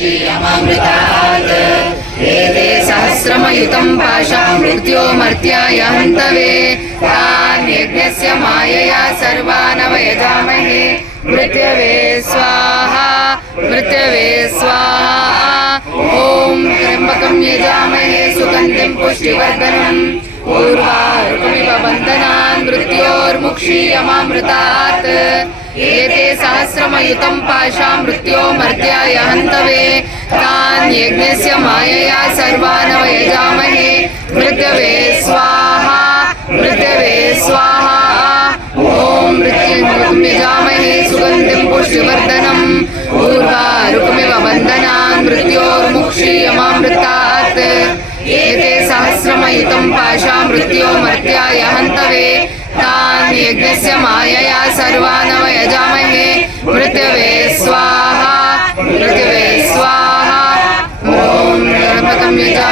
मुक्षीयमामृतात् एते सहस्रमयुतं पाशा मृत्योमर्त्याय हन्तवे तान् यज्ञस्य मायया सर्वानवयजामहे मृत्यवे स्वाहा मृत्यवे स्वाहा ॐ त्र्यम्बकं यजामहे सुगन्धिं पुष्टिवर्धनम् उर्वारुकमिव बन्धनान् मृत्योर्मुक्षीयमामृतात् एते सहस्रमयुतं पाशा मृत्योमर्त्याय हन्तवे तान् यज्ञस्य मायया सर्वानवयजामहे मृत्यवे स्वाहा मृत्यवे स्वाहा ॐ मृत्युं यजामहे सुगन्धिं पुष्टिवर्धनम् उर्वारुकमिव बन्धनान् मृत्योर्मुक्षीयमामृतात् एते सहस्रमयुतं पाशा मृत्योमर्त्याय हन्तवे तान् यज्ञस्य मायया सर्वानवयजामहे मृत्यवे स्वाहा मृत्यवे स्वाहा ॐ त्र्यम्बकं यजामहे